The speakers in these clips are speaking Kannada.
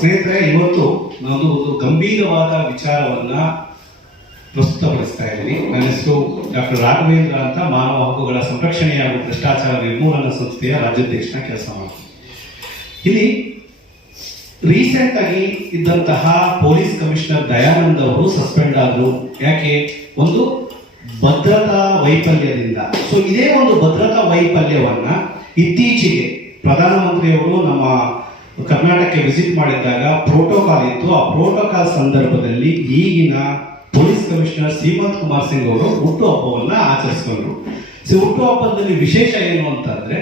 ಸ್ನೇಹಿತರೆ, ಇವತ್ತು ನಾನು ಒಂದು ಗಂಭೀರವಾದ ವಿಚಾರವನ್ನ ಪ್ರಸ್ತುತಪಡಿಸ್ತಾ ಇದ್ದೀನಿ. ನನ್ನ ಹೆಸರು ಡಾಕ್ಟರ್ ರಾಘವೇಂದ್ರ ಅಂತ, ಮಾನವ ಹಕ್ಕುಗಳ ಸಂರಕ್ಷಣೆ ಹಾಗೂ ಭ್ರಷ್ಟಾಚಾರ ನಿರ್ಮೂಲನಾ ಸಂಸ್ಥೆಯ ರಾಜ್ಯಾಧ್ಯಕ್ಷನ ಕೆಲಸ ಮಾಡ್ತೀನಿ. ಇಲ್ಲಿ ರೀಸೆಂಟ್ ಆಗಿ ಇದ್ದಂತಹ ಪೊಲೀಸ್ ಕಮಿಷನರ್ ದಯಾನಂದ್ ಅವರು ಸಸ್ಪೆಂಡ್ ಆದರು. ಯಾಕೆ? ಒಂದು ಭದ್ರತಾ ವೈಫಲ್ಯದಿಂದ. ಸೊ ಇದೇ ಒಂದು ಭದ್ರತಾ ವೈಫಲ್ಯವನ್ನ ಇತ್ತೀಚೆಗೆ ಪ್ರಧಾನಮಂತ್ರಿಯವರು ನಮ್ಮ ಕರ್ನಾಟಕಕ್ಕೆ ವಿಸಿಟ್ ಮಾಡಿದ್ದಾಗ ಪ್ರೋಟೋಕಾಲ್ ಇತ್ತು. ಆ ಪ್ರೋಟೋಕಾಲ್ ಸಂದರ್ಭದಲ್ಲಿ ಈಗಿನ ಪೊಲೀಸ್ ಕಮಿಷನರ್ ಸೀಮಂತ್ ಕುಮಾರ್ ಸಿಂಗ್ ಅವರು ಹುಟ್ಟುಹಬ್ಬವನ್ನ ಆಚರಿಸಿಕೊಂಡ್ರು. ಹುಟ್ಟುಹಬ್ಬದಲ್ಲಿ ವಿಶೇಷ ಏನು ಅಂತಂದ್ರೆ,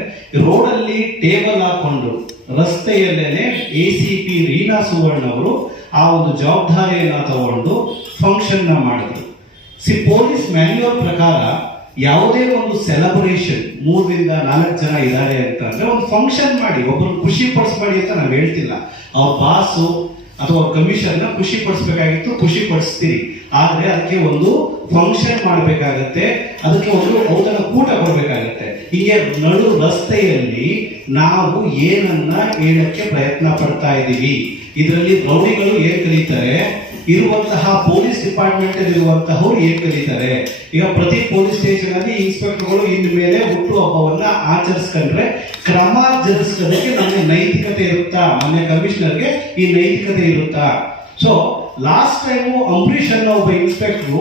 ರೋಡಲ್ಲಿ ಟೇಬಲ್ ಹಾಕೊಂಡು ರಸ್ತೆಯಲ್ಲೇನೆ ACP ರೀನಾ ಸುವರ್ಣ ಅವರು ಆ ಒಂದು ಜವಾಬ್ದಾರಿಯನ್ನ ತಗೊಂಡು ಫಂಕ್ಷನ್ ನ ಮಾಡಿದ್ರು. ಪೊಲೀಸ್ ಮ್ಯಾನ್ಯುವಲ್ ಪ್ರಕಾರ ಯಾವುದೇ ಒಂದು ಸೆಲೆಬ್ರೇಷನ್ 3 ರಿಂದ 4 ಜನ ಇದ್ದಾರೆ ಅಂತಂದ್ರೆ ಒಂದು ಫಂಕ್ಷನ್ ಮಾಡಿ, ಒಬ್ಬರು ಖುಷಿ ಪಡಿಸ್ಬೇಡಿ ಅಂತ ನಾವು ಹೇಳ್ತಿಲ್ಲ. ಅವ್ರ ಬಾಸು ಅಥವಾ ಅವ್ರ ಕಮಿಷನ್ ಖುಷಿ ಪಡಿಸ್ಬೇಕಾಗಿತ್ತು, ಖುಷಿ ಪಡಿಸ್ತೀರಿ. ಆದ್ರೆ ಅದಕ್ಕೆ ಒಂದು ಫಂಕ್ಷನ್ ಮಾಡಬೇಕಾಗತ್ತೆ, ಅದಕ್ಕೆ ಒಂದು ಔತಣ ಕೂಟ ಕೊಡ್ಬೇಕಾಗತ್ತೆ. ಹೀಗೆ ನಡು ರಸ್ತೆಯಲ್ಲಿ ನಾವು ಏನನ್ನ ಹೇಳಕ್ಕೆ ಪ್ರಯತ್ನ ಪಡ್ತಾ ಇದ್ದೀವಿ. ಇದರಲ್ಲಿ ರೌಡಿಗಳು ಏನ್ ಕಲಿತಾರೆ, ಇರುವಂತಹ ಪೊಲೀಸ್ ಡಿಪಾರ್ಟ್ಮೆಂಟ್ ಇರುವಂತಹವ್ರು ಏನ್ ಕಲಿತಾರೆ. ಈಗ ಪ್ರತಿ ಪೊಲೀಸ್ ಸ್ಟೇಷನ್ ಅಲ್ಲಿ ಇನ್ಸ್ಪೆಕ್ಟರ್ಗಳು ಇನ್ನು ಮೇಲೆ ಹುಟ್ಟುಹಬ್ಬವನ್ನ ಆಚರಿಸ್ಕೊಂಡ್ರೆ ಕ್ರಮ ಜರುಗಿಸೋದಕ್ಕೆ ನಮಗೆ ನೈತಿಕತೆ ಇರುತ್ತಾ? ಮೊನ್ನೆ ಕಮಿಷನರ್ಗೆ ಈ ನೈತಿಕತೆ ಇರುತ್ತಾ? ಸೊ ಲಾಸ್ಟ್ ಟೈಮು ಅಂಬರೀಷ್ ಅನ್ನೋ ಒಬ್ಬ ಇನ್ಸ್ಪೆಕ್ಟರ್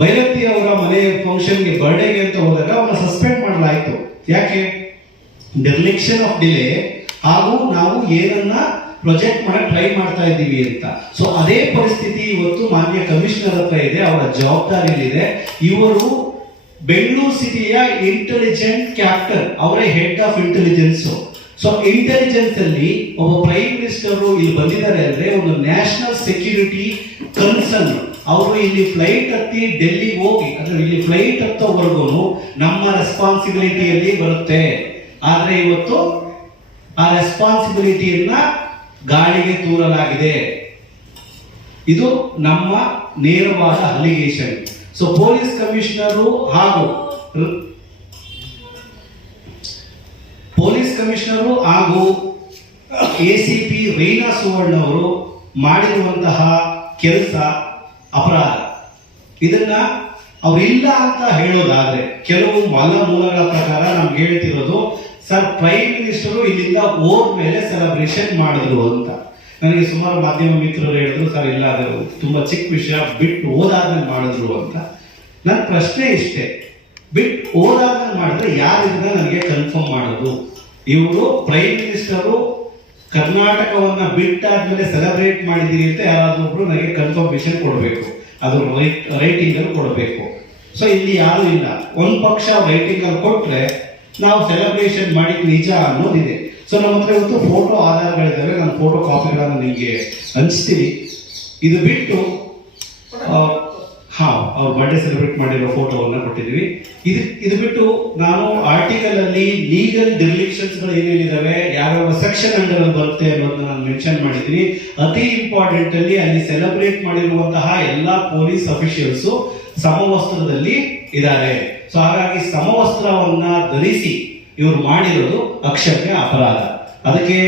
ಭೈರತಿ ಅವರ ಮನೆ ಫಂಕ್ಷನ್ಗೆ, ಬರ್ಡೇಗೆ ಅಂತ ಹೋದಾಗ ಅವನ್ನ ಸಸ್ಪೆಂಡ್ ಮಾಡಲಾಯಿತು. ಯಾಕೆ? ನಿರ್ಲಕ್ಷ್ಯ ಆಫ್ ಡಿಲೇ ಹಾಗೂ ನಾವು ಏನನ್ನ ಪ್ರೊಜೆಕ್ಟ್ ಮಾಡಕ್ ಟ್ರೈ ಮಾಡ್ತಾ ಇದ್ದೀವಿ ಅಂತ. ಸೊ ಅದೇ ಪರಿಸ್ಥಿತಿ ಇವತ್ತು ಮಾನ್ಯ ಕಮಿಷನರ್ ಹತ್ರ ಇದೆ, ಅವರ ಜವಾಬ್ದಾರಿಯಲ್ಲಿದೆ. ಇವರು ಬೆಂಗಳೂರು ಸಿಟಿಯ ಇಂಟೆಲಿಜೆಂಟ್ ಕ್ಯಾಪ್ಟನ್, ಅವರೇ head of intelligence. So intelligence ಅಲ್ಲಿ ಒಬ್ಬ ಪ್ರೈಮ್ ಮಿನಿಸ್ಟರ್ ಇಲ್ಲಿ ಬಂದಿದ್ದಾರೆ ಅಂದ್ರೆ ಒಂದು ನ್ಯಾಷನಲ್ ಸೆಕ್ಯೂರಿಟಿ ಕನ್ಸರ್ನ್. ಅವರು ಇಲ್ಲಿ ಫ್ಲೈಟ್ ಹತ್ತಿ ಡೆಲ್ಲಿಗೆ ಹೋಗಿ, ಅಂದ್ರೆ ಇಲ್ಲಿ ಫ್ಲೈಟ್ ಹತ್ತೋವರೆಗೂ ನಮ್ಮ ರೆಸ್ಪಾನ್ಸಿಬಿಲಿಟಿಯಲ್ಲಿ ಬರುತ್ತೆ. ಆದ್ರೆ ಇವತ್ತು ಆ ರೆಸ್ಪಾನ್ಸಿಬಿಲಿಟಿಯನ್ನ ಗಾಳಿಗೆ ತೂರಲಾಗಿದೆ. ಇದು ನಮ್ಮ ನೇರವಾದ ಅಲಿಗೇಷನ್. ಸೊ ಪೊಲೀಸ್ ಕಮಿಷನರು ಹಾಗೂ ACP ರೀನಾ ಸುವರ್ಣ ಅವರು ಮಾಡಿರುವಂತಹ ಕೆಲಸ ಅಪರಾಧ. ಇದನ್ನ ಅವರಿಲ್ಲ ಅಂತ ಹೇಳೋದಾದ್ರೆ, ಕೆಲವು ಮೂಲಗಳ ಪ್ರಕಾರ ನಮ್ಗೆ ಹೇಳ್ತಿರೋದು, ಸರ್ ಪ್ರೈಮ್ ಮಿನಿಸ್ಟರು ಇಲ್ಲಿಂದ ಹೋದ್ಮೇಲೆ ಸೆಲೆಬ್ರೇಷನ್ ಮಾಡಿದ್ರು ಅಂತ. ನನಗೆ ಸುಮಾರು ಮಾಧ್ಯಮ ಮಿತ್ರರು ಹೇಳಿದ್ರು, ಸರ್ ಇಲ್ಲ, ಅದು ತುಂಬಾ ಚಿಕ್ಕ ವಿಷಯ, ಬಿಟ್ಟು ಹೋದಾದ್ಮೇಲೆ ಮಾಡಿದ್ರು ಅಂತ. ನನ್ನ ಪ್ರಶ್ನೆ ಇಷ್ಟೇ, ಬಿಟ್ಟು ಹೋದಾದ್ಮೇಲೆ ಮಾಡಿದ್ರೆ ಯಾರಿದ್ರೆ ನನಗೆ ಕನ್ಫರ್ಮ್ ಮಾಡೋದು? ಇವರು ಪ್ರೈಮ್ ಮಿನಿಸ್ಟರು ಕರ್ನಾಟಕವನ್ನ ಬಿಟ್ಟಾದ್ಮೇಲೆ ಸೆಲೆಬ್ರೇಟ್ ಮಾಡಿದೀರಿ ಅಂತ ಯಾರಾದ್ರೂ ಒಬ್ರು ನನಗೆ ಕನ್ಫರ್ಮೇಶನ್ ಕೊಡಬೇಕು, ಅದು ರೈಟಿಂಗ್ ಅಲ್ಲಿ ಕೊಡಬೇಕು. ಸೊ ಇಲ್ಲಿ ಯಾರು ಇಲ್ಲ. ಒಂದ್ ಪಕ್ಷ ರೈಟಿಂಗ್ ಅಲ್ಲಿ ಕೊಟ್ರೆ ನಾವು ಸೆಲೆಬ್ರೇಷನ್ ಮಾಡಿದ್ ನಿಜ ಅನ್ನೋದಿದೆ. ಸೊ ನಮ್ಮ ಹತ್ರ ಇವತ್ತು ಫೋಟೋ ಆಧಾರಗಳಿದ್ದಾವೆ, ನಾನು ಫೋಟೋ ಕಾಪಿಗಳನ್ನು ನಿಮಗೆ ಹಂಚ್ತೀನಿ. ಇದು ಬಿಟ್ಟು ಅವ್ರ ಬರ್ಡೇ ಸೆಲೆಬ್ರೇಟ್ ಮಾಡಿರೋ ಫೋಟೋವನ್ನ ಕೊಟ್ಟಿದ್ದೀವಿ. ಇದು ಬಿಟ್ಟು ನಾನು ಆರ್ಟಿಕಲ್ ಅಲ್ಲಿ ಲೀಗಲ್ ಡಿರೆಕ್ಷನ್ಸ್ ಗಳು ಏನೇನಿದಾವೆ, ಯಾವ್ಯಾವ ಸೆಕ್ಷನ್ ಅಂಡರ್ ಅಲ್ಲಿ ಬರುತ್ತೆ ಅನ್ನೋದನ್ನ ನಾನು ಮೆನ್ಷನ್ ಮಾಡಿದ್ದೀನಿ. ಅತಿ ಇಂಪಾರ್ಟೆಂಟ್ ಅಲ್ಲಿ ಅಲ್ಲಿ ಸೆಲೆಬ್ರೇಟ್ ಮಾಡಿರುವಂತಹ ಎಲ್ಲಾ ಪೊಲೀಸ್ ಅಫಿಷಿಯಲ್ಸ್ ಸಮವಸ್ತ್ರದಲ್ಲಿ ಇದ್ದಾರೆ. ಸೊ ಹಾಗಾಗಿ ಸಮವಸ್ತ್ರವನ್ನ ಧರಿಸಿ ಇವರು ಮಾಡಿರೋದು ಅಕ್ಷಮ್ಯ ಅಪರಾಧ. ಅದಕ್ಕೆ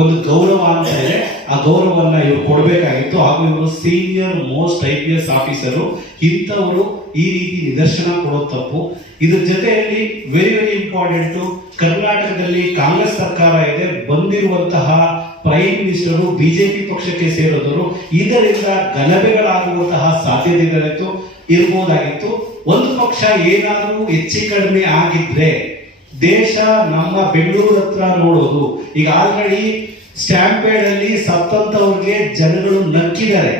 ಒಂದು ಗೌರವ ಅಂತ ಇದೆ, ಆ ಗೌರವವನ್ನ ಇವರು ಕೊಡಬೇಕಾಗಿತ್ತು. ಹಾಗೂ ಇವರು ಸೀನಿಯರ್ ಮೋಸ್ಟ್ IPS ಆಫೀಸರು. ಇಂಥವರು ಈ ರೀತಿ ನಿದರ್ಶನ ಕೊಡೋದು ತಪ್ಪು. ಇದ್ರ ಜೊತೆಯಲ್ಲಿ ವೆರಿ ವೆರಿ ಇಂಪಾರ್ಟೆಂಟ್, ಕರ್ನಾಟಕದಲ್ಲಿ ಕಾಂಗ್ರೆಸ್ ಸರ್ಕಾರ ಇದೆ, ಬಂದಿರುವಂತಹ ಪ್ರೈಮ್ ಮಿನಿಸ್ಟರು ಬಿಜೆಪಿ ಪಕ್ಷಕ್ಕೆ ಸೇರಿದವರು. ಇದರಿಂದ ಗಲಭೆಗಳಾಗುವಂತಹ ಸಾಧ್ಯತೆಗಳಿತ್ತು, ಇರ್ಬೋದಾಗಿತ್ತು. ಒಂದು ಪಕ್ಷ ಏನಾದರೂ ಹೆಚ್ಚು ಕಡಿಮೆ ಆಗಿದ್ರೆ ದೇಶ ನಮ್ಮ ಬೆಂಗಳೂರು ಹತ್ರ ನೋಡೋದು. ಈಗ ಆಲ್ರೆಡಿ ಸ್ಟ್ಯಾಂಪೇಡ್ ಅಲ್ಲಿ ಸತ್ತಂತವ್ರಿಗೆ ಜನಗಳು ನಕ್ಕಿದ್ದಾರೆ.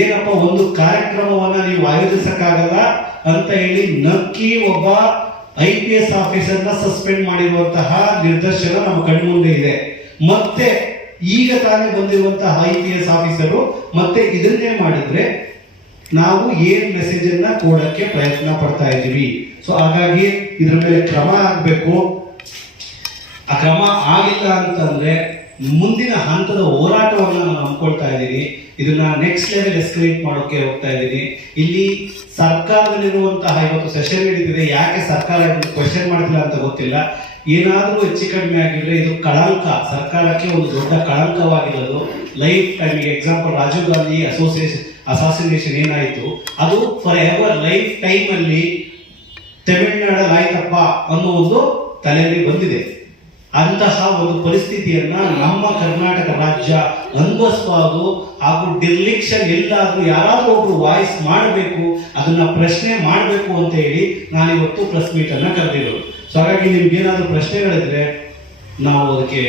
ಏನಪ್ಪ, ಒಂದು ಕಾರ್ಯಕ್ರಮವನ್ನ ನೀವು ಆಯೋಜಿಸಕ್ಕಾಗಲ್ಲ ಅಂತ ಹೇಳಿ ನಕ್ಕಿ ಒಬ್ಬ IPS ಆಫೀಸರ್ನ ಸಸ್ಪೆಂಡ್ ಮಾಡಿರುವಂತಹ ನಿದರ್ಶನ ನಮ್ಮ ಕಣ್ಮುಂದೆ ಇದೆ. ಮತ್ತೆ ಈಗ ತಾನೇ ಬಂದಿರುವಂತಹ IPS ಆಫೀಸರು ಮತ್ತೆ ಇದನ್ನೇ ಮಾಡಿದ್ರೆ ನಾವು ಏನ್ ಮೆಸೇಜ್ ಅನ್ನ ಕೊಡಕ್ಕೆ ಪ್ರಯತ್ನ ಪಡ್ತಾ ಇದ್ದೀವಿ. ಸೊ ಹಾಗಾಗಿ ಇದ್ರ ಮೇಲೆ ಕ್ರಮ ಆಗಬೇಕು. ಆ ಕ್ರಮ ಆಗಿಲ್ಲ ಅಂತಂದ್ರೆ ಮುಂದಿನ ಹಂತದ ಹೋರಾಟವನ್ನ ನಾನು ಹಮ್ಮಿಕೊಳ್ತಾ ಇದ್ದೀನಿ. ಇದನ್ನ ನೆಕ್ಸ್ಟ್ ಲೆವೆಲ್ ಎಸ್ಕಲೇಟ್ ಮಾಡೋಕೆ ಹೋಗ್ತಾ ಇದ್ದೀನಿ. ಇಲ್ಲಿ ಸರ್ಕಾರದಲ್ಲಿರುವಂತಹ ಇವತ್ತು ಸೆಷನ್ ನಡೀತಿದೆ, ಯಾಕೆ ಸರ್ಕಾರ ಕ್ವಶನ್ ಮಾಡ್ತಿಲ್ಲ ಅಂತ ಗೊತ್ತಿಲ್ಲ. ಏನಾದರೂ ಹೆಚ್ಚು ಕಡಿಮೆ ಆಗಿದ್ರೆ ಇದು ಕಳಂಕ, ಸರ್ಕಾರಕ್ಕೆ ಒಂದು ದೊಡ್ಡ ಕಳಂಕವಾಗಿರೋದು. Life time example Rajiv Gandhi assassination ಏನಾಯಿತು, ಅದು ಫಾರ್ ಎವರ್ ಲೈಫ್ ಟೈಮ್ ಅಲ್ಲಿ ತಮಿಳುನಾಡಲ್ಲಿ ಆಯ್ತಪ್ಪ ಅನ್ನೋ ಒಂದು ತಲೆಯಲ್ಲಿ ಬಂದಿದೆ. ಅಂತಹ ಒಂದು ಪರಿಸ್ಥಿತಿಯನ್ನ ನಮ್ಮ ಕರ್ನಾಟಕ ರಾಜ್ಯ ಅನುಭವಿಸಬಾರದು. ಹಾಗೂ ಡಿರ್ಲಿಕ್ಷನ್ ಎಲ್ಲಾದ್ರೂ ಯಾರಾದ್ರೂ ಒಬ್ರು ವಾಯ್ಸ್ ಮಾಡಬೇಕು, ಅದನ್ನ ಪ್ರಶ್ನೆ ಮಾಡಬೇಕು ಅಂತ ಹೇಳಿ ನಾನಿವತ್ತು ಪ್ರೆಸ್ ಮೀಟ್ ಅನ್ನ ಕರೆದಿರೋದು. ಸೊ ಹಾಗಾಗಿ ನಿಮ್ಗೆ ಏನಾದ್ರು ಪ್ರಶ್ನೆಗಳಿದ್ರೆ ನಾವು ಅದಕ್ಕೆ.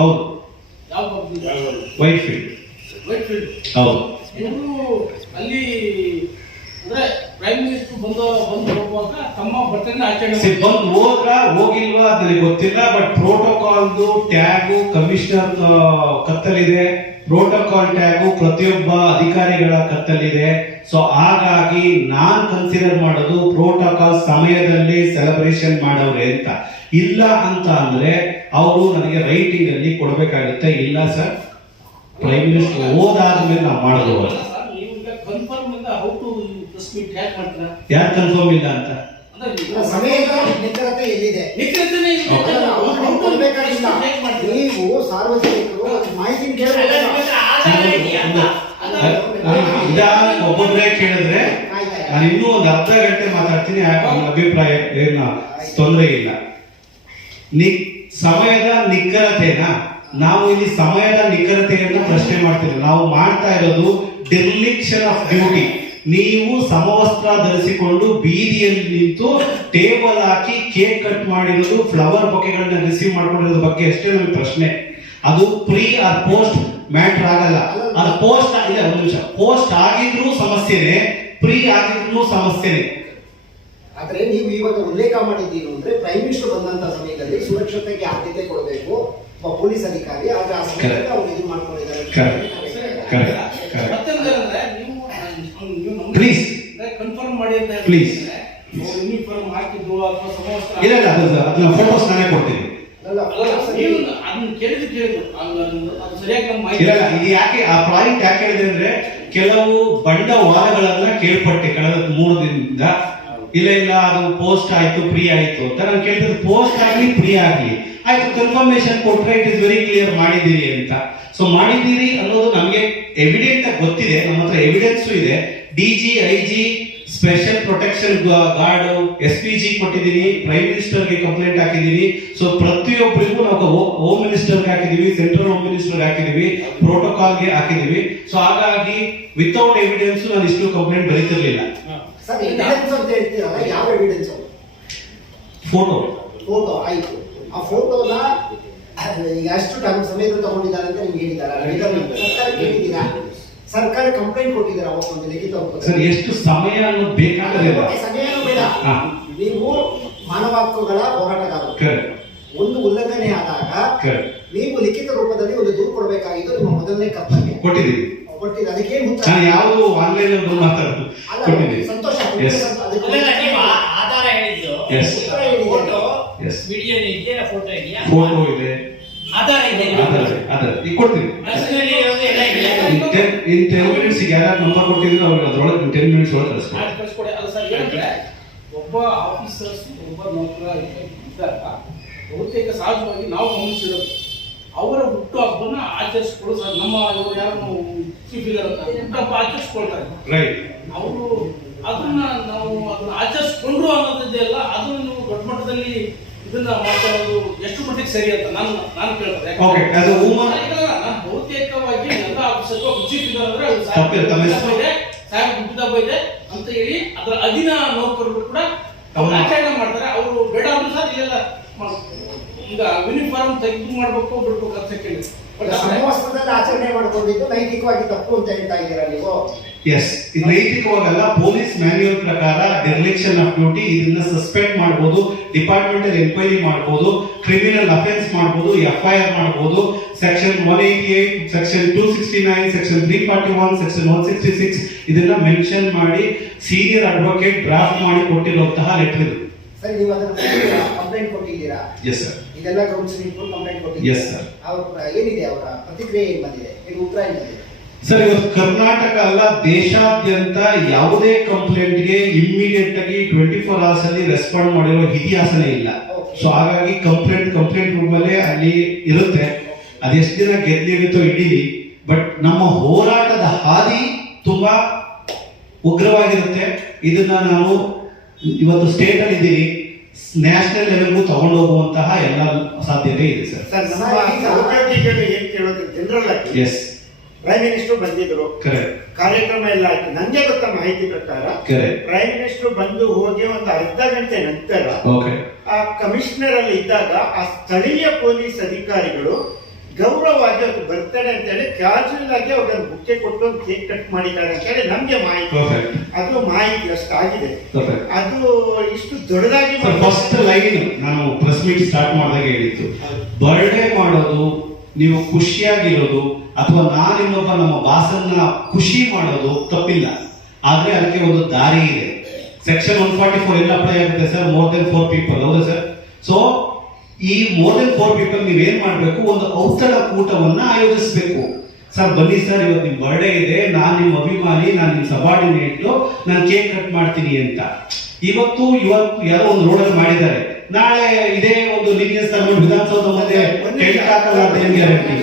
ಹೌದು, ವೈಟ್ ಫೀಲ್ಡ್ ಹೌದು. ಅಲ್ಲಿ ಅಂದ್ರೆ ಪ್ರೈಮ್ ಮಿನಿಸ್ಟರ್ ಬಂದು ಹೋಗುವಾಗ ತಮ್ಮ ಬರ್ತಡೇ ಆಚರಣೆ ಬಂದು ಹೋಗಿಲ್ವಾ ಅದು ನನಗೆ ಗೊತ್ತಿಲ್ಲ. ಬಟ್ ಪ್ರೋಟೋಕಾಲ್ದು ಟ್ಯಾಗು ಕಮಿಷನರ್ ಕತ್ತಲಿದೆ, ಪ್ರೋಟೋಕಾಲ್ ಟ್ಯಾಗು ಪ್ರತಿಯೊಬ್ಬ ಅಧಿಕಾರಿಗಳ ಕತ್ತಲಿದೆ. ಸೊ ಹಾಗಾಗಿ ನಾನ್ ಕನ್ಸಿಡರ್ ಮಾಡೋದು ಪ್ರೋಟೋಕಾಲ್ ಸಮಯದಲ್ಲಿ ಸೆಲೆಬ್ರೇಷನ್ ಮಾಡವ್ರೆ ಅಂತ. ಇಲ್ಲ ಅಂತ ಅಂದ್ರೆ ಅವರು ನನಗೆ ರೈಟಿಂಗ್ ಅಲ್ಲಿ ಕೊಡ್ಬೇಕಾಗುತ್ತೆ. ಇಲ್ಲ ಸರ್, ಪ್ರೈಮ್ ಮಿನಿಸ್ಟರ್ ಹೋದಾದ್ಮೇಲೆ ನಾವು ಮಾಡೋದು. ಯಾರು ಕನ್ಫರ್ಮ್ ಇಲ್ಲ ಅಂತ ನೀವು ಸಾರ್ವಜನಿಕರು ಮಾಹಿತಿ ಒಬ್ಬೊಬ್ಬರೇ ಕೇಳಿದ್ರೆ ನಾನು ಇನ್ನೂ ಒಂದು ಅರ್ಧ ಗಂಟೆ ಮಾತಾಡ್ತೀನಿ. ಅಭಿಪ್ರಾಯ ಏನು ತೊಂದರೆ ಇಲ್ಲ. ಸಮಯದ ನಿಖರತೆನಾ, ನಾವು ಇಲ್ಲಿ ಸಮಯದ ನಿಖರತೆಯನ್ನ ಪ್ರಶ್ನೆ ಮಾಡ್ತೀವಿ. ನಾವು ಮಾಡ್ತಾ ಇರೋದು ಡಿರ್ಲಿಕ್ಷನ್ ಆಫ್ ಡ್ಯೂಟಿ. ನೀವು ಸಮವಸ್ತ್ರ ಧರಿಸಿಕೊಂಡು ಬೀದಿಯಲ್ಲಿ ನಿಂತು ಟೇಬಲ್ ಹಾಕಿ ಕೇಕ್ ಕಟ್ ಮಾಡಿರೋದು, ಫ್ಲವರ್ ಬೊಕೆಗಳನ್ನ ರಿಸೀವ್ ಮಾಡ್ಕೊಂಡಿರೋದ್ರ ಬಗ್ಗೆ ಅಷ್ಟೇ ನಮಗೆ ಪ್ರಶ್ನೆ. ಅದು ಪ್ರೀ ಆರ್ ಪೋಸ್ಟ್ ಮ್ಯಾಟರ್ ಆಗಲ್ಲ. ಅದು ಪೋಸ್ಟ್ ಇಲ್ಲ, ಒಂದು ನಿಮಿಷ, ಪೋಸ್ಟ್ ಆಗಿದ್ರು ಸಮಸ್ಯೆನೆ, ಪ್ರೀ ಆಗಿದ್ರು ಸಮಸ್ಯೆನೆ. ಆದ್ರೆ ನೀವು ಇವಾಗ ಉಲ್ಲೇಖ ಮಾಡಿದ್ದೀರಿ ಅಂದ್ರೆ ಪ್ರೈಮ್ ಮಿನಿಸ್ಟರ್ ಬಂದಂತ ಸಮಯದಲ್ಲಿ ಸುರಕ್ಷತೆಗೆ ಆದ್ಯತೆ ಕೊಡಬೇಕು ಪೊಲೀಸ್ ಅಧಿಕಾರಿ. ಆದ್ರೆ ಆ ಸಮಯದಲ್ಲಿ ಅವ್ರು ಇದು ಮಾಡ್ಕೊಂಡಿದ್ದಾರೆ. ಪ್ಲೀಸ್ ಕನ್ಫರ್ಮ್ ಮಾಡಿ ಅಂತ ಪ್ಲೀಸ್ ಯೂನಿಫಾರ್ಮ್ ಹಾಕಿದ್ದು ಅಥವಾ ಸಮವಸ್ತ್ರ ಇಲ್ಲ, ಅದನ್ನ ಫೋಟೋಸ್ ನಾನೇ ಕೊಡ್ತೀನಿ. ಇದು ಯಾಕೆ ಆ ಪಾಯಿಂಟ್ ಯಾಕೆ ಹೇಳಿದೆ ಅಂದ್ರೆ, ಕೆಲವು ಬಂಡವಾಳಗಳನ್ನ ಕೇಳ್ಪಟ್ಟೆ ಕಳೆದ 3 ದಿನದಿಂದ. ಇಲ್ಲ ಅದು ಪೋಸ್ಟ್ ಆಯ್ತು ಫ್ರೀ ಆಯ್ತು ಅಂತ ನಾನು ಕೇಳ್ತಿದ್ದು. ಪೋಸ್ಟ್ ಆಗ್ಲಿ ಫ್ರೀ ಆಗ್ಲಿ ಆಯ್ತು, ಕನ್ಫರ್ಮೇಶನ್ ಕೊಟ್ರೆ ಇಟ್ ಇಸ್ ವೆರಿ ಕ್ಲಿಯರ್ ಮಾಡಿದ್ದೀರಿ ಅಂತ. ಸೊ ಮಾಡಿದ್ದೀರಿ ಅನ್ನೋದು ನಮಗೆ ಎವಿಡೆಂಟ್ ಗೊತ್ತಿದೆ, ನಮ್ಮ ಹತ್ರ ಎವಿಡೆನ್ಸ್ ಇದೆ. DG, IG, special protection guard, SPG ಕೊಟ್ಟಿದ್ದೀನಿ, ಪ್ರೈಮ್ ಮಿನಿಸ್ಟರ್ಗೆ ಕಂಪ್ಲೇಂಟ್ ಹಾಕಿದ್ದೀನಿ. ಸೊ ಪ್ರತಿಯೊಬ್ಬರಿಗೂ ನಾವು ಹೋಮ್ ಮಿನಿಸ್ಟರ್ಗೆ ಹಾಕಿದೀವಿ, ಸೆಂಟ್ರಲ್ ಹೋಮ್ ಮಿನಿಸ್ಟರ್ ಹಾಕಿದೀವಿ, ಪ್ರೋಟೋಕಾಲ್ಗೆ ಹಾಕಿದೀವಿ. ಸೊ ಹಾಗಾಗಿ ವಿತೌಟ್ ಎವಿಡೆನ್ಸ್ ನಾನು ಇಷ್ಟು ಕಂಪ್ಲೇಂಟ್ ಬರೀತಿರ್ಲಿಲ್ಲ. ಫೋಟೋ ಆಯ್ತು, ಆ ಫೋಟೋನ ಈಗ ಅಷ್ಟು ಸಮಯದಲ್ಲಿ ತಗೊಂಡಿದ್ದಾರೆ ಅಂತ ನಿಮ್ಗೆ ಹೇಳಿದಾರ, ಸರ್ಕಾರ ಕಂಪ್ಲೇಂಟ್ ಕೊಟ್ಟಿದ್ದಾರೆ. ಒಂದು ಲಿಖಿತ ಸರ್, ಎಷ್ಟು ಸಮಯ ಅನ್ನೋದು ಬೇಕಾಗಲ್ಲ. ಸಮಯನೂ ಬೇಡ. ನೀವು ಮಾನವ ಹಕ್ಕುಗಳ ಹೋರಾಟಗಾರರು. ಒಂದು ಉಲ್ಲಂಘನೆ ಆದಾಗ ನೀವು ಲಿಖಿತ ರೂಪದಲ್ಲಿ ಒಂದು ದೂರು ಕೊಡಬೇಕಾಗಿದ್ದು ನಿಮ್ಮ ಮೊದಲನೇ ಕರ್ತವ್ಯ. ಕೊಟ್ಟಿದ್ದೀವಿ. ಅದಕ್ಕೇನು ಯಾವುದು ಆನ್ಲೈನ್ ಮಾತಾಡೋದು ಸಂತೋಷ. ಆಧಾರ ಹೇಳಿದ್ದು ಫೋಟೋ ಇದೆಯಾ? ಫೋಟೋ ಇದೆ, ಆಧಾರ ಇದೆ, ಈಗ ಕೊಡ್ತೀವಿ. ಇನ್ 10 ಮಿನಿಟ್ಸ್ ಯಾರು ನಂಬರ್ ಕೊಟ್ಟಿದ್ರು ಅವ್ರಿಗೆ ಅದ್ರೊಳಗೆ 10 ಮಿನಿಟ್ಸ್ ಒಳಗೆ ಕಳಿಸ್ಕೊಡಿ. ಒಬ್ಬ ಆಫೀಸರ್ಸ್, ಒಬ್ಬ ನೌಕರ ಇದ್ದಾಗ ಬಹುತೇಕ ಸಹಜವಾಗಿ ನಾವು ಗಮನಿಸಿರೋದು ಅವರ ಹುಟ್ಟು ಹಬ್ಬನ ಆಚರಿಸ್ಕೊಳ್ಳೋದು. ನಮ್ಮ ಇವರು ಯಾರು ಚೀಫ್ ಹುಟ್ಟುಹಬ್ಬ ಆಚರಿಸ್ಕೊಳ್ತಾರೆ, ಅವರು ಅದನ್ನ ನಾವು ಅದನ್ನ ಆಚರಿಸ್ಕೊಂಡ್ರು ಅನ್ನೋದಿದೆಯಲ್ಲ, ಅದನ್ನು ನೀವು ದೊಡ್ಡ ಮಟ್ಟದಲ್ಲಿ ಇದನ್ನ ಮಾಡ್ಕೊಳ್ಳೋದು ಎಷ್ಟು ಮಟ್ಟಿಗೆ ಸರಿ ಅಂತ ನಾನು ಕೇಳ್ತೇನೆ. ನಾನು ಬಹುತೇಕವಾಗಿ ಎಲ್ಲ ಆಫೀಸರ್ಗಳು ಚೀಫ್ ಇದ್ದಾರೆ ಅಂದ್ರೆ ಸಾಹೇಬ್ ಹುಟ್ಟಿದಬ್ಬ ಇದೆ ಅಂತ ಹೇಳಿ ಅದರ ಅಧೀನ ನೌಕರರು ಕೂಡ ಆಚರಣೆ ಮಾಡ್ತಾರೆ. ಅವರು ಬೇಡ ಅಂದ್ರೆ ಸರ್ ಇಲ್ಲೆಲ್ಲ ಈಗ ಯೂನಿಫಾರ್ಮ್ ತೆಗೆದು ಮಾಡ್ಬೇಕು ಬಿಡ್ಬೇಕು ಅಂತ ಕೇಳಿ ಸಮವಸ್ತ್ರದಲ್ಲಿ ಆಚರಣೆ ಮಾಡ್ಕೊಂಡಿದ್ದು ನೈತಿಕವಾಗಿ ತಪ್ಪು ಅಂತ ಹೇಳ್ತಾ ಇದ್ದೀರಾ ನೀವು? ಎಸ್, ಇದು ನೈತಿಕವಾಗಲ್ಲ. ಪೊಲೀಸ್ ಮ್ಯಾನ್ಯುಯಲ್ ಪ್ರಕಾರ ಡಿರ್ಲಿಕ್ಷನ್ ಆಫ್ ಡ್ಯೂಟಿ, ಇದನ್ನ ಸಸ್ಪೆಂಡ್ ಮಾಡಬಹುದು, ಡಿಪಾರ್ಟ್ಮೆಂಟಲ್ ಎನ್ಕ್ವೈರಿ ಮಾಡಬಹುದು, ಕ್ರಿಮಿನಲ್ ಅಫೆನ್ಸ್ ಮಾಡಬಹುದು, FIR ಮಾಡಬಹುದು. ಸೆಕ್ಷನ್ 188, ಸೆಕ್ಷನ್ 269, ಸೆಕ್ಷನ್ 341, ಸೆಕ್ಷನ್ 166 ಇದನ್ನ ಮೆನ್ಷನ್ ಮಾಡಿ ಸೀನಿಯರ್ ಅಡ್ವೊಕೇಟ್ ಡ್ರಾಫ್ಟ್ ಮಾಡಿ ಕೊಟ್ಟಿರುವಂತಹ ಲೆಟರ್ ಇದು. ಸರ್, ನೀವು ಅದನ್ನ ಕಂಪ್ಲೇಂಟ್ ಕೊಟ್ಟಿದ್ದೀರಾ? Yes sir. ಇದೆಲ್ಲ ಗ್ರೌಂಡ್ಸ್ ಕಂಪ್ಲೇಂಟ್ ಕೊಟ್ಟಿದ್ದೀರಾ? Yes sir. ಏನಿದೆ ಅವರ ಪ್ರತಿಕ್ರಿಯೆ ಏನು ಬಂದಿದೆ? ಏನು ಉತ್ತರ ಏನು ಬಂದಿದೆ? ಸರ್ ಇವತ್ತು ಕರ್ನಾಟಕ ಅಲ್ಲ ದೇಶಾದ್ಯಂತ ಯಾವುದೇ ಕಂಪ್ಲೇಂಟ್ಗೆ ಇಮ್ಮಿಡಿಯೇಟ್ ಆಗಿ 24 hours ಅಲ್ಲಿ ರೆಸ್ಪಾಂಡ್ ಮಾಡಿರೋ ಇತಿಹಾಸನೇ ಇಲ್ಲ. ಸೊ ಹಾಗಾಗಿ ಕಂಪ್ಲೇಂಟ್ ರೂಮ್ ಅಲ್ಲೇ ಅಲ್ಲಿ ಇರುತ್ತೆ. ಅದೆಷ್ಟು ದಿನ ಗೆದ್ದಿಡಿತೋ ಇಡೀಲಿ, ಬಟ್ ನಮ್ಮ ಹೋರಾಟದ ಹಾದಿ ತುಂಬಾ ಉಗ್ರವಾಗಿರುತ್ತೆ. ಇದನ್ನ ನಾವು ಇವತ್ತು ಸ್ಟೇಟ್ ಅಲ್ಲಿ ಇದ್ದೀವಿ, ನ್ಯಾಷನಲ್ ಲೆವೆಲ್ಗೂ ತಗೊಂಡು ಹೋಗುವಂತಹ ಎಲ್ಲ ಸಾಧ್ಯತೆ ಇದೆ ಸರ್. ಸರ್, ನಮ್ಮ ಸಹೋದ್ಯೋಗಿಗಳು ಏನ್ ಕೇಳೋದು ಜನರಲ್ ಆಗಿ, ಎಸ್ ಪ್ರೈಮ್ ಮಿನಿಸ್ಟರ್ ಬಂದಿದ್ರು, ಕರೆಕ್ಟ್, ಕಾರ್ಯಕ್ರಮ ಎಲ್ಲ ಆಯ್ತು. ನಂಗೆ ಗೊತ್ತ ಮಾಹಿತಿ ಪ್ರಕಾರ ಕರೆಕ್ಟ್, ಪ್ರೈಮ್ ಮಿನಿಸ್ಟರ್ ಬಂದು ಹೋಗಿ ಒಂದು ಅರ್ಧ ಗಂಟೆ ನಂತರ ಓಕೆ, ಆ ಕಮಿಷನರ್ ಅಲ್ಲಿ ಇದ್ದಾಗ ಆ ಸ್ಥಳೀಯ ಪೊಲೀಸ್ ಅಧಿಕಾರಿಗಳು ಗೌರವವಾಗಿ ಅವ್ರು ಬರ್ತಡೆ ಅಂತ ಹೇಳಿ ಕ್ಯಾಶುವಲ್ ಆಗಿ ಅವ್ರಿಗೆ ಬುಕ್ಕೆ ಕೊಟ್ಟು ಒಂದು ಕೇಕ್ ಕಟ್ ಮಾಡಿದ್ದಾರೆ ಅಂತ ಹೇಳಿ ನಮ್ಗೆ ಮಾಹಿತಿ. ಪರ್ಫೆಕ್ಟ್, ಅದು ಮಾಹಿತಿ ಅಷ್ಟಾಗಿದೆ. ಪರ್ಫೆಕ್ಟ್. ಅದು ಇಷ್ಟು ದೊಡ್ಡದಾಗಿ ಫಸ್ಟ್ ಲೈನ್ ನಾನು ಪ್ರೆಸ್ ಮೀಟ್ ಸ್ಟಾರ್ಟ್ ಮಾಡಿದಾಗ ಹೇಳಿತ್ತು, ಬರ್ಡೇ ಮಾಡೋದು, ನೀವು ಖುಷಿಯಾಗಿರೋದು, ಅಥವಾ ನಾನಿನ್ನೊಬ್ಬ ನಮ್ಮ ಬಾಸನ್ನ ಖುಷಿ ಮಾಡೋದು ತಪ್ಪಿಲ್ಲ. ಆದ್ರೆ ಅದಕ್ಕೆ ಒಂದು ದಾರಿ ಇದೆ. ಸೆಕ್ಷನ್ 144 ಎಲ್ಲ ಅಪ್ಲೈ ಆಗುತ್ತೆ ಸರ್. ಮೋರ್ ದೆನ್ 4 people, ಹೌದಾ ಸರ್? ಸೊ ಈ ಮೋರ್ ದೆನ್ 4 people ನೀವೇನ್ ಮಾಡ್ಬೇಕು, ಒಂದು ಔತಣ ಕೂಟವನ್ನ ಆಯೋಜಿಸಬೇಕು. ಸರ್ ಬನ್ನಿ ಸರ್, ಇವತ್ತು ನಿಮ್ ಬರ್ಡೇ ಇದೆ, ನಾನ್ ನಿಮ್ ಅಭಿಮಾನಿ, ನಾನ್ ನಿಮ್ ಸಬಾರ್ಡಿನೇಟ್, ನಾನು ಕೇಕ್ ಕಟ್ ಮಾಡ್ತೀನಿ ಅಂತ. ಇವತ್ತು ಯಾರೋ ಒಂದು ರೋಡಲ್ಲಿ ಮಾಡಿದ್ದಾರೆ, ನಾಳೆ ಇದೇ ಒಂದು ಲೀನಿಯನ್ಸ್ ತಗೊಂಡು ವಿಧಾನಸೌಧ ಮಧ್ಯೆ ಟೆಂಟ್ ಹಾಕಲ್ಲ ಅಂತ ಏನ್ ಗ್ಯಾರಂಟಿ?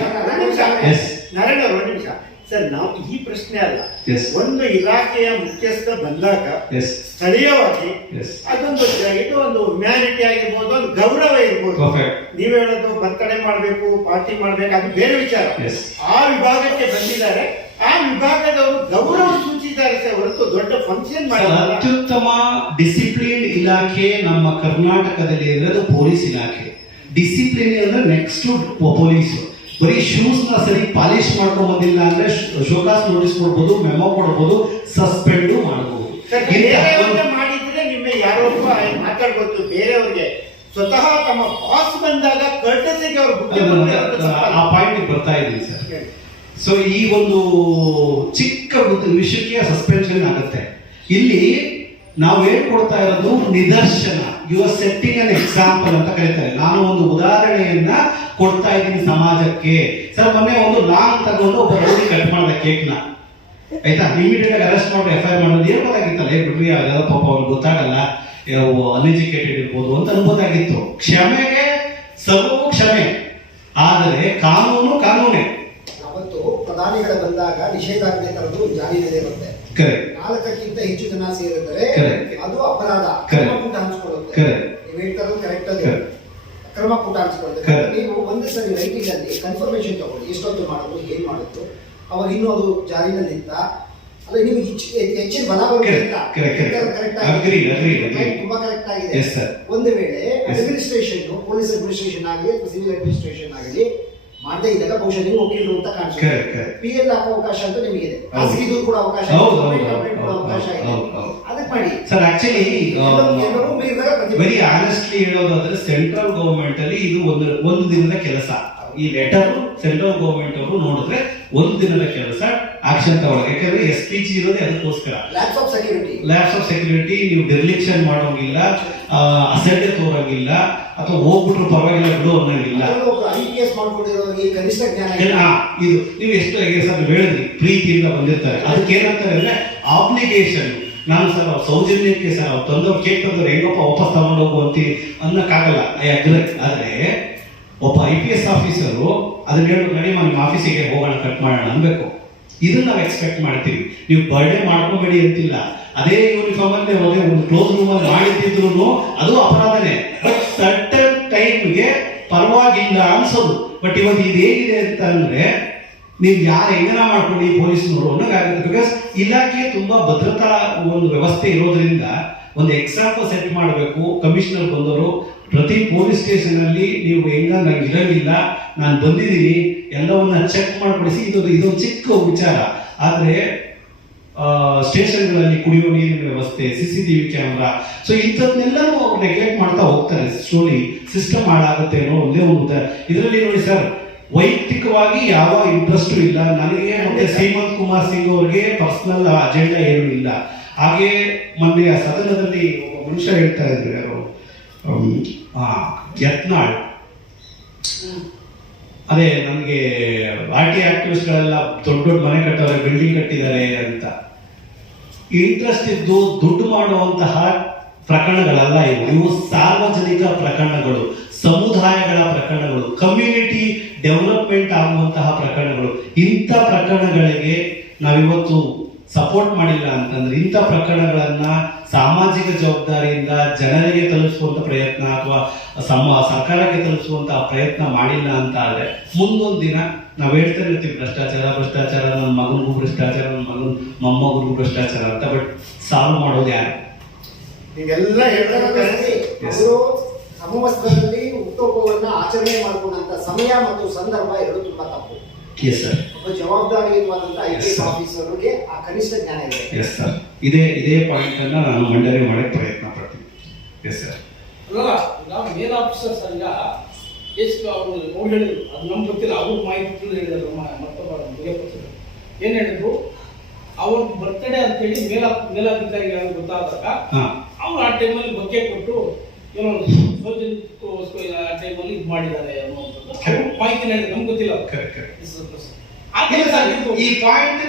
ಎಸ್ ನಾರಾಯಣ ಅವರು, ಒಂದು ನಿಮಿಷ ಸರ್. ನಾವು ಈ ಪ್ರಶ್ನೆ ಅಲ್ಲ, Yes. ಒಂದು ಇಲಾಖೆಯ ಮುಖ್ಯಸ್ಥ ಬಂದಾಗ ಎಸ್ ಸ್ಥಳೀಯವಾಗಿ ಎಸ್ ಅದೊಂದು ಇದು ಒಂದು ಹ್ಯುಮ್ಯಾನಿಟಿ ಆಗಿರ್ಬೋದು, ಒಂದು ಗೌರವ ಇರ್ಬೋದು. ಪರ್ಫೆಕ್ಟ್, ನೀವ್ ಹೇಳೋದು ಬರ್ತಡೇ ಮಾಡ್ಬೇಕು, ಪಾರ್ಟಿ ಮಾಡ್ಬೇಕು, ಅದು ಬೇರೆ ವಿಚಾರ. ಎಸ್ ಆ ವಿಭಾಗಕ್ಕೆ ಬಂದಿದ್ದಾರೆ, ಆ ವಿಭಾಗದವರು ಗೌರವ ಸೂಚಿಸಿದ್ದಾರೆ ಸರ್, ಹೊರತು ದೊಡ್ಡ ಫಂಕ್ಷನ್ ಮಾಡಿಲ್ಲ. ಅತ್ಯುತ್ತಮ ಡಿಸಿಪ್ಲಿನ್ ಇಲಾಖೆ ನಮ್ಮ ಕರ್ನಾಟಕದಲ್ಲಿ ಇರೋದು ಪೊಲೀಸ್ ಇಲಾಖೆ. ಡಿಸಿಪ್ಲಿನ್ ಅಂದ್ರೆ ನೆಕ್ಸ್ಟ್ ಪೊಲೀಸ್. ಬರೀ ಶೂಸ್ ನ ಸರಿ ಪಾಲಿಶ್ ಮಾಡ್ಕೊಂಡ್ ಬಂದಿಲ್ಲ ಅಂದ್ರೆ ಶೋಕಾಸ್ ನೋಟಿಸ್ ಕೊಡ್ಬೋದು, ಮೆಮೊ ಕೊಡ್ಬೋದು, ಸಸ್ಪೆಂಡ್ ಮಾಡಬಹುದು. ಸರ್, ಬೇರೆಯವ್ರಿಗೆ ಮಾಡಿದ್ರೆ ನಿಮ್ಮ ಯಾರೊಬ್ಬ ಮಾತಾಡ್ಬೋದು, ಬೇರೆಯವ್ರಿಗೆ ಸ್ವತಃ ತಮ್ಮ ಬಾಸ್ ಬಂದಾಗ ಕರ್ಟಸಿಗೆ ಅವ್ರು ಬುದ್ಧಿ ಆ ಪಾಯಿಂಟ್ ಬರ್ತಾ ಇದ್ದೀನಿ ಸರ್. ಸೊ ಈ ಒಂದು ಚಿಕ್ಕ ವಿಷಯಕ್ಕೆ ಸಸ್ಪೆನ್ಷನ್ ಆಗುತ್ತೆ. ಇಲ್ಲಿ ನಾವು ಹೇಳ್ಕೊಡ್ತಾ ಇರೋದು ನಿದರ್ಶನ. You are setting an example ಅಂತ ಕರೀತಾರೆ. ನಾನು ಒಂದು ಉದಾಹರಣೆಯನ್ನ ಕೊಡ್ತಾ ಇದ್ದೀನಿ ಸಮಾಜಕ್ಕೆ. ಸರ್ ಮೊನ್ನೆ ಒಂದು ಲಾಂಗ್ ತಗೊಂಡು ಒಬ್ಬ ರೌಡಿ ಕಟ್ ಮಾಡಿದ ಕೇಕ್ ನ, ಆಯ್ತಾ, ಇಮಿಡಿಯೇಟ್ ಆಗಿ ಅರೆಸ್ಟ್ ಮಾಡಿ FIR ಮಾಡೋದು ಏನ್ ಗೊತ್ತಾಗಿತ್ತಲ್ಲ, ಬಿಡ್ರಿ ಅದೆಲ್ಲ ಪಾಪ ಅವ್ರಿಗೆ ಗೊತ್ತಾಗಲ್ಲ, ಅನ್ಎಜುಕೇಟೆಡ್ ಇರ್ಬೋದು ಅಂತ ಅನ್ಬೋದಾಗಿತ್ತು. ಕ್ಷಮೆಗೆ ಸರ್ವೂ ಕ್ಷಮೆ, ಆದರೆ ಕಾನೂನೇ. ಅವತ್ತು ಪ್ರಧಾನಿಗಳು ಬಂದಾಗ ನಿಷೇಧಾಜ್ಞೆ ತರಲು ಜಾರಿಯಲ್ಲಿ ಇರುತ್ತೆ. ಕರೆಕ್ಟ್, 4ಕ್ಕಿಂತ ಹೆಚ್ಚು ಜನ ಸೇರಿದರೆ Correct. ಅದು ಅಪರಾಧ, Correct. ಕ್ರಮ ಪುಟ ಹಂಚ್ಕೊಳ್ಳುತ್ತೆ. Correct. ನೀವು ಹೇಳ್ತಾರೋ ಕರೆಕ್ಟ್ ಅದು, Correct. ಕ್ರಮ ಪುಟ ಹಂಚ್ಕೊಳ್ಳುತ್ತೆ. Correct. ನೀವು ಒಂದು ಸರಿ ರೈಟಿಂಗ್ ಅಲ್ಲಿ ಕನ್ಫರ್ಮೇಶನ್ ತಗೊಳ್ಳಿ, ಎಷ್ಟೊತ್ತು ಮಾಡೋದು, ಏನ್ ಮಾಡೋದು, ಅವಾಗ ಇನ್ನೂ ಅದು ಜಾರಿನಲ್ಲಿ ಇತ್ತ, ಅಲ್ಲ ನೀವು ಹೆಚ್ಚಿನ ಬಲ ಕರೆಕ್ಟ್, ಅಗ್ರಿ. ತುಂಬಾ ಕರೆಕ್ಟ್ ಆಗಿದೆ. Yes, sir. ಒಂದು ವೇಳೆ ಅಡ್ಮಿನಿಸ್ಟ್ರೇಷನ್, ಪೊಲೀಸ್ ಅಡ್ಮಿನಿಸ್ಟ್ರೇಷನ್ ಆಗಲಿ ಅಥವಾ ಸಿವಿಲ್ ಅಡ್ಮಿನಿಸ್ಟ್ರೇಷನ್ ಆಗಲಿ ಮಾಡದೇ ಇದ್ದಾಗ ಬಹುಶಃ ನೀವು ವಕೀಲರು ಅಂತ ಕಾಣಿಸುತ್ತೆ. Correct. PL ಹಾಕೋ ಅವಕಾಶ ಅಂತ ನಿಮಗಿದೆ, ಹೌದು. ಖಾಸಗಿದು ಕೂಡ ಅವಕಾಶ ಇದೆ, ಹೌದು, ಗವರ್ನಮೆಂಟ್ ಕೂಡ ಅವಕಾಶ ಇದೆ. ಹೌದು. ಅದಕ್ಕೆ ಮಾಡಿ ಸರ್ ಆಕ್ಚುಲಿ ಎಲ್ಲರೂ ಮೀರಿದಾಗ ಪ್ರತಿಭಟನೆ. ವೆರಿ ಆನೆಸ್ಟ್ಲಿ ಹೇಳೋದಾದ್ರೆ ಸೆಂಟ್ರಲ್ ಗವರ್ಮೆಂಟ್ ಅಲ್ಲಿ ಇದು ಒಂದು ದಿನದ ಕೆಲಸ. ಈ ಲೆಟರ್ ಸೆಂಟ್ರಲ್ ಗವರ್ಮೆಂಟ್ ಅವರು ನೋಡಿದ್ರೆ ಒಂದು ದಿನದ ಕೆಲಸ, ಆಕ್ಷನ್ ತಗೊಳ್ಳೋದು. ಯಾಕಂದ್ರೆ SPG ಇರೋದೇ ಅದಕ್ಕೋಸ್ಕರ. ಲ್ಯಾಬ್ಸ್ ಆಫ್ ಸೆಕ್ಯೂರಿಟಿ ನೀವು ಡೆರಿಲಿಕ್ಷನ್ ಮಾಡೋಂಗಿಲ್ಲ, ಅಸಡ್ಡೆ ತೋರಂಗಿಲ್ಲ, ಅಥವಾ ಹೋಗ್ಬಿಟ್ರು ಪರವಾಗಿಲ್ಲ ಬಿಡು ಅನ್ನೋಂಗಿಲ್ಲ. IPS ಮಾಡ್ಕೊಂಡಿರೋರಿಗೆ ಕನಿಷ್ಠ ಜ್ಞಾನ ಇದೆ. ಇದು ನೀವು ಎಷ್ಟು ಸರ್ ಹೇಳಿದ್ರಿ, ಪ್ರೀತಿಯಿಂದ ಬಂದಿರ್ತಾರೆ. ಅದಕ್ಕೆ ಏನಂತಾರೆ ಅಂದ್ರೆ ಆಬ್ಲಿಗೇಷನ್. ನಾನು ಸರ್ ಅವ್ರ ಸೌಜನ್ಯಕ್ಕೆ ಸರ್ ಅವ್ರು ತಂದವ್ರು ಕೇಕ್ ತಂದವ್ರು ಹೆಂಗಪ್ಪ ವಾಪಸ್ ತಗೊಂಡು ಹೋಗು ಅಂತೀವಿ ಅನ್ನಕ್ಕಾಗಲ್ಲ. ಆದ್ರೆ ಒಬ್ಬ IPS ಆಫೀಸರು ಅದನ್ನ ಹೇಳಿ ನಡಿ ನಿಮ್ಮ ಆಫೀಸಿಗೆ ಹೋಗೋಣ, ಕಟ್ ಮಾಡೋಣ ಅನ್ಬೇಕು. ಇದನ್ನ ನಾವು ಎಕ್ಸ್ಪೆಕ್ಟ್ ಮಾಡ್ತೀವಿ. ನೀವು ಬರ್ಡೇ ಮಾಡ್ಕೋಬೇಡಿ ಅಂತಿಲ್ಲ. ಅದೇ ಯೂನಿಫಾರ್ಮ್ ಅಲ್ಲಿ ಒಂದು ಕ್ಲೋಸ್ ರೂಮ್ ಅಲ್ಲಿ ಮಾಡಿದ್ರು ಅದು ಅಪರಾಧನೇ. ಬಟ್ ಸರ್ಟನ್ ಟೈಮ್ಗೆ ಪರವಾಗಿಲ್ಲ ಅನ್ಸೋದು. ಬಟ್ ಇವತ್ತು ಇದು ಹೇಗಿದೆ ಅಂತ ಅಂದ್ರೆ ನೀವು ಯಾರು ಹೆಂಗನ ಮಾಡ್ಕೊಂಡು ಪೊಲೀಸ್ನವರು ಅನ್ನೋಕ್ಕಾಗುತ್ತೆ. ಬಿಕಾಸ್ ಇಲಾಖೆ ತುಂಬಾ ಭದ್ರತಾ ಒಂದು ವ್ಯವಸ್ಥೆ ಇರೋದ್ರಿಂದ ಒಂದು ಎಕ್ಸಾಂಪಲ್ ಸೆಟ್ ಮಾಡಬೇಕು. ಕಮಿಷನರ್ ಬಂದವರು ಪ್ರತಿ ಪೊಲೀಸ್ ಸ್ಟೇಷನ್ ಅಲ್ಲಿ ನೀವು ಹೆಂಗ ನಂಗೆ ಇರಂಗಿಲ್ಲ, ನಾನು ಬಂದಿದ್ದೀನಿ, ಎಲ್ಲವನ್ನ ಚೆಕ್ ಮಾಡ್ಬಿಡಿಸಿ. ಇದೊಂದು ಚಿಕ್ಕ ವಿಚಾರ. ಆದ್ರೆ ಸ್ಟೇಷನ್ಗಳಲ್ಲಿ ಕುಡಿಯುವ ನೀರಿನ ವ್ಯವಸ್ಥೆ, CCTV ಕ್ಯಾಮ್ರಾ, ಸೊ ಇಂಥದ್ನೆಲ್ಲನೂ ಅವ್ರು ನೆಗ್ಲೆಕ್ಟ್ ಮಾಡ್ತಾ ಹೋಗ್ತಾರೆ. ಸ್ಲೋಲಿ ಸಿಸ್ಟಮ್ ಹಾಳಾಗುತ್ತೆ ಅನ್ನೋ ಒಂದೇ ಒಂದು ಇದರಲ್ಲಿ ನೋಡಿ ಸರ್, ವೈಯಕ್ತಿಕವಾಗಿ ಯಾವ ಇಂಟ್ರೆಸ್ಟ್ ಇಲ್ಲ ನನಗೆ. ಮತ್ತೆ ಶ್ರೀಮಂತ್ ಕುಮಾರ್ ಸಿಂಗ್ ಅವರಿಗೆ ಪರ್ಸನಲ್ ಅಜೆಂಡಾ ಏನೂ ಇಲ್ಲ. ಹಾಗೆ ಮೊನ್ನೆ ಸದನದಲ್ಲಿ ಒಬ್ಬ ಮನುಷ್ಯ ಹೇಳ್ತಾ ಇದ್ರು, ಯಾರು ಯತ್ನಾಳ್ ಅದೇ ನನಗೆ RT ಆಕ್ಟಿವಿಸ್ಟ್ಗಳೆಲ್ಲ ದೊಡ್ಡ ದೊಡ್ಡ ಮನೆ ಕಟ್ಟವ್ರೆ, ಬಿಲ್ಡಿಂಗ್ ಕಟ್ಟಿದ್ದಾರೆ ಅಂತ ಇಂಟ್ರೆಸ್ಟ್ ಇದ್ದು ದುಡ್ಡು ಮಾಡುವಂತಹ ಪ್ರಕರಣಗಳಲ್ಲ ಇವು ಸಾರ್ವಜನಿಕ ಪ್ರಕರಣಗಳು, ಸಮುದಾಯಗಳ ಪ್ರಕರಣಗಳು, ಕಮ್ಯುನಿಟಿ ಡೆವಲಪ್ಮೆಂಟ್ ಆಗುವಂತಹ ಪ್ರಕರಣಗಳು. ಇಂಥ ಪ್ರಕರಣಗಳಿಗೆ ನಾವಿವತ್ತು ಸಪೋರ್ಟ್ ಮಾಡಿಲ್ಲ ಅಂತಂದ್ರೆ, ಇಂಥ ಪ್ರಕರಣಗಳನ್ನ ಸಾಮಾಜಿಕ ಜವಾಬ್ದಾರಿಯಿಂದ ಜನರಿಗೆ ತಲುಪಿಸುವಂತ ಪ್ರಯತ್ನ ಅಥವಾ ಸರ್ಕಾರಕ್ಕೆ ತಲುಪಿಸುವಂತಹ ಪ್ರಯತ್ನ ಮಾಡಿಲ್ಲ ಅಂತ ಆದ್ರೆ ಮುಂದೊಂದು ದಿನ ನಾವು ಹೇಳ್ತಾ ಇರ್ತೀವಿ ಭ್ರಷ್ಟಾಚಾರ, ನನ್ನ ಮಗನಿಗೂ ಭ್ರಷ್ಟಾಚಾರ, ನನ್ನ ಮೊಮ್ಮಗನಿಗೂ ಭ್ರಷ್ಟಾಚಾರ ಅಂತ. ಬಟ್ ಸಾಲ್ವ್ ಮಾಡೋದು ಯಾರು? ನೀವೆಲ್ಲ ಹೇಳ್ತಾರೆ. ಅವರು ಸಮವಸ್ತ್ರದಲ್ಲಿ ಹುಟ್ಟುಹಬ್ಬವನ್ನ ಆಚರಣೆ ಮಾಡಿಕೊಂಡಂತ ಸಮಯ ಮತ್ತು ಸಂದರ್ಭ ಎರಡು ತುಂಬಾ ತಪ್ಪು. ಎಸ್ ಸರ್, ಒಬ್ಬ ಜವಾಬ್ದಾರಿಯುತವಾದಂತ IPS ಆಫೀಸರ್ಗೆ ಆ ಕನಿಷ್ಠ ಜ್ಞಾನ ಇದೆ. ಎಸ್ ಸರ್, ಇದೇ ಪಾಯಿಂಟ್ ಅನ್ನ ನಾನು ಮಂಡನೆ ಮಾಡಕ್ಕೆ ಪ್ರಯತ್ನ ಪಡ್ತೀನಿ. Yes sir. ಅಲ್ಲ, ಈಗ ಮೇಲ್ ಆಫೀಸರ್ಸ್ ಈಗ ಎಷ್ಟು ಅವರು ಹೇಳಿದ್ರು, ಅದು ನಮ್ಗೆ ಗೊತ್ತಿಲ್ಲ, ಅವ್ರ ಮಾಹಿತಿ ಹೇಳಿದ್ರು. ಮತ್ತೊಬ್ಬ ಮುಗಿಯಪಡಿಸಿದ್ರು, ಏನ್ ಹೇಳಿದ್ರು, ಅವ್ರ ಬರ್ತ್ಡೇ ಅಂತೇಳಿ ಮೇಲಾಧಿಕಾರಿಗಳಿಗೆ ಗೊತ್ತಾದಾಗ ಅವ್ರು ಆ ಟೈಮಲ್ಲಿ ಬೊಕ್ಕೆ ಕೊಟ್ಟು ಏನೋ ಸೌಜನ್ಯಕ್ಕೋಸ್ಕರ ಆ ಟೈಮಲ್ಲಿ ಇದು ಮಾಡಿದ್ದಾರೆ ಅನ್ನುವಂಥದ್ದು ಅವ್ರು ಮಾಹಿತಿ ಹೇಳಿದ್ರು, ನಮ್ಗೆ ಗೊತ್ತಿಲ್ಲ. ಈ ಪಾಯಿಂಟ್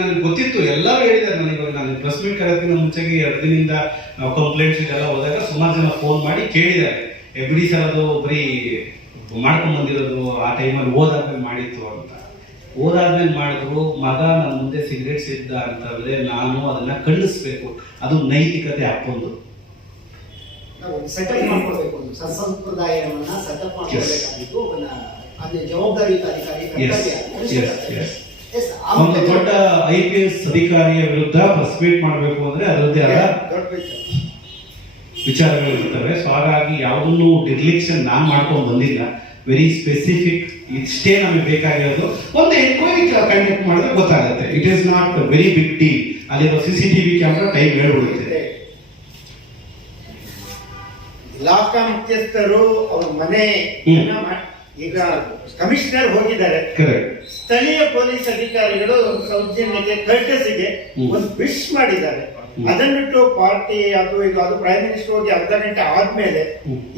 ನನಗೆ ಗೊತ್ತಿತ್ತು, ಎಲ್ಲರೂ ಹೇಳಿದ್ದಾರೆ ನನಗೆ. ನಾನು ಪ್ರೆಸ್ ಮೀಟ್ ಕರೆಯೋದಕ್ಕಿಂತ ಮುಂಚೆಗೆ 2 ದಿನದಿಂದ ಕಂಪ್ಲೇಂಟ್ಸ್ ಇದೆಲ್ಲ ಹೋದಾಗ ಸುಮಾರು ಜನ ಫೋನ್ ಮಾಡಿ ಕೇಳಿದ್ದಾರೆ, ಬಿಡಿ ಸರ್ ಅದು ಬರೀ ಮಾಡ್ಕೊಂಡ್ ಬಂದಿರೋದು ಆ ಟೈಮಲ್ಲಿ ಓದಾದ್ಮೇಲೆ ಮಾಡಿತ್ತು ಅಂತ. ಓದಾದ್ಮೇಲೆ ಮಾಡಿದ್ರು, ಮಗ ನನ್ನ ಮುಂದೆ ಸಿಗರೇಟ್ಸ್ ಇದ್ದ ಅಂತಂದ್ರೆ ನಾನು ಅದನ್ನ ಖಂಡಿಸ್ಬೇಕು. ಅದು ನೈತಿಕತೆ ಅಪ್ಪೊಂದು. ನಾವು ಸೆಟಲ್ ಮಾಡ್ಕೊಳ್ಬೇಕು, ಒಂದು ಸಂಪ್ರದಾಯವನ್ನ ಸೆಟಪ್ ಮಾಡ್ಕೊಳ್ಬೇಕಾಗಿದ್ದು ಒಬ್ಬನ ಅದೇ ಜವಾಬ್ದಾರಿಯುತ ಅಧಿಕಾರಿ ಕರ್ತವ್ಯ. ಒಂದು ದೊಡ್ಡ IPS ಅಧಿಕಾರಿಯ ವಿರುದ್ಧ ಪ್ರೆಸ್ ಮೀಟ್ ಮಾಡಬೇಕು ಅಂದ್ರೆ ಅದರದ್ದೇ ಆದ ವಿಚಾರಗಳಿರ್ತವೆ. ಸೊ ಹಾಗಾಗಿ ಯಾವುದನ್ನು ನಿರ್ಲಕ್ಷ್ಯ ನಾನು ಮಾಡ್ಕೊಂಡು ಬಂದಿಲ್ಲ. ವೆರಿ ಸ್ಪೆಸಿಫಿಕ್, ಇಷ್ಟೇ ನಮಗೆ ಬೇಕಾಗಿರೋದು. ಒಂದು ಎನ್ಕ್ವೈರಿ ಕಂಡಕ್ಟ್ ಮಾಡಿದ್ರೆ ಗೊತ್ತಾಗುತ್ತೆ. It is not very big deal. ಅಲ್ಲಿರೋ CCTV ಕ್ಯಾಮ್ರಾ ಟೈಮ್ ಹೇಳ್ಬಿಡುತ್ತೆ. ಇಲಾಖಾ ಮುಖ್ಯಸ್ಥರು ಅವ್ರ ಮನೆ ಈಗ ಕಮಿಷನರ್ ಹೋಗಿದ್ದಾರೆ, ಸ್ಥಳೀಯ ಪೊಲೀಸ್ ಅಧಿಕಾರಿಗಳು ಒಂದು ಸೌಜನ್ಯಕ್ಕೆ ಕರ್ಟಸಿಗೆ ಒಂದು ವಿಶ್ ಮಾಡಿದ್ದಾರೆ. ಅದನ್ನಿಟ್ಟು ಪಾರ್ಟಿ ಅದು ಇದು ಅದು ಪ್ರೈಮ್ ಮಿನಿಸ್ಟರ್ ಹೋಗಿ ಅರ್ಧ ಗಂಟೆ ಆದ್ಮೇಲೆ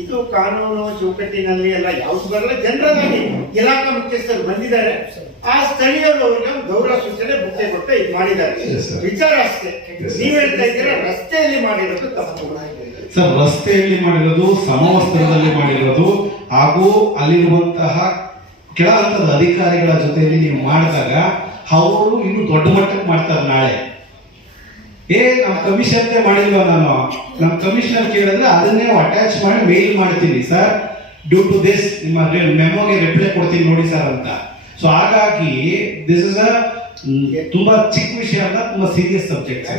ಇದು ಕಾನೂನು ಚೌಕಟ್ಟಿನಲ್ಲಿ ಎಲ್ಲ ಯಾವ್ದು ಬರಲ್ಲ, ಜನರಲ್ಲಾಗಿ ಇಲಾಖಾ ಮುಖ್ಯಸ್ಥರು ಬಂದಿದ್ದಾರೆ. ಆ ಸ್ಥಳೀಯರು ಅವರಿಗೆ ಒಂದು ಗೌರವ ಸೂಚನೆ ಬುಕ್ಕೆ ಕೊಟ್ಟು ಇದು ಮಾಡಿದ್ದಾರೆ. ವಿಚಾರ ಅಷ್ಟೇ. ನೀವ್ ಹೇಳ್ತಾ ಇದ್ದೀರಾ ರಸ್ತೆಯಲ್ಲಿ ಮಾಡಿರೋದು ತಪ್ಪು. ಸರ್, ರಸ್ತೆಯಲ್ಲಿ ಮಾಡಿರೋದು, ಸಮವಸ್ತ್ರದಲ್ಲಿ ಮಾಡಿರೋದು, ಹಾಗೂ ಅಲ್ಲಿರುವಂತಹ ಕೆಳ ಹಂತದ ಅಧಿಕಾರಿಗಳ ಜೊತೆಯಲ್ಲಿ ನೀವು ಮಾಡಿದಾಗ ಅವರು ಇನ್ನು ದೊಡ್ಡ ಮಟ್ಟಕ್ಕೆ ಮಾಡ್ತಾರೆ. ನಾಳೆ ನಮ್ಮ ಕಮಿಷನ್ ಮಾಡಿಲ್ವ, ನಾನು ನಮ್ಮ ಕಮಿಷನರ್ ಕೇಳಿದ್ರೆ ಅದನ್ನೇ ಅಟ್ಯಾಚ್ ಮಾಡಿ ಮೇಲ್ ಮಾಡ್ತೀನಿ, ಸರ್ ಡ್ಯೂ ಟು ದಿಸ್ ನಿಮ್ಮ ಮೆಮೊಗೆ ರಿಪ್ಲೈ ಕೊಡ್ತೀನಿ ನೋಡಿ ಸರ್ ಅಂತ. ಸೊ ಹಾಗಾಗಿ ದಿಸ್ ಇಸ್ ಅ ತುಂಬಾ ಚಿಕ್ಕ ವಿಷಯ ಅಲ್ಲ, ತುಂಬಾ ಸೀರಿಯಸ್ ಸಬ್ಜೆಕ್ಟ್.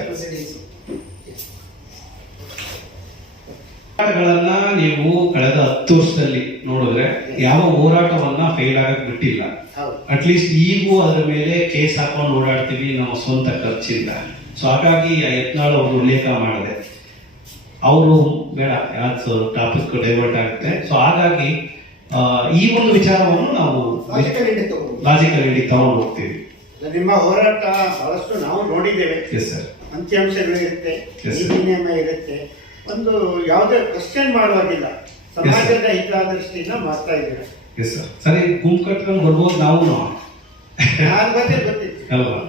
ಹೋರಾಟಗಳನ್ನ ನೀವು ಕಳೆದ 10 ವರ್ಷದಲ್ಲಿ ನೋಡಿದ್ರೆ ಯಾವ ಹೋರಾಟವನ್ನ ಫೇಲ್ ಆಗಕ್ ಬಿಟ್ಟಿಲ್ಲ. ಅಟ್ಲೀಸ್ಟ್ ಈಗೂ ಅದರ ಮೇಲೆ ಕೇಸ್ ಹಾಕೊಂಡು ಓಡಾಡ್ತೀವಿ ನಾವು ಸ್ವಂತ ಖರ್ಚಿಂದ. ಸೊ ಹಾಗಾಗಿ ಯತ್ನಾಳ್ ಅವರು ಉಲ್ಲೇಖ ಮಾಡಿದೆ, ಅವರು ಬೇಡ ಯಾವ್ದು ಟಾಪಿಕ್ ಡೈವರ್ಟ್ ಆಗುತ್ತೆ. ಸೊ ಹಾಗಾಗಿ ಈ ಒಂದು ವಿಚಾರವನ್ನು ನಾವು ಲಾಜಿಕಲ್ ಇಡಿ ತಗೊಂಡು ಹೋಗ್ತೀವಿ. ನಿಮ್ಮ ಹೋರಾಟ ಬಹಳಷ್ಟು ನಾವು ನೋಡಿದ್ದೇವೆ. Yes sir. ಅಂಕಿಅಂಶಗಳಿರುತ್ತೆ, ನಿಯಮ ಇರುತ್ತೆ, ಒಂದು ಯಾವುದೇ ಕ್ವಶನ್ ಮಾಡುವಾಗಿಲ್ಲ, ಸಮಾಜದ ಹಿತದೃಷ್ಟಿಯಿಂದ ಮಾಡ್ತಾ ಇದ್ದೀರಾ. Yes sir. ಸರಿ, ಗುಂಪು ಕಟ್ಕೊಂಡು ಬರ್ಬೋದು ನಾವು ಯಾರ ಬಗ್ಗೆ ಗೊತ್ತಿತ್ತು ಅಲ್ವಾ?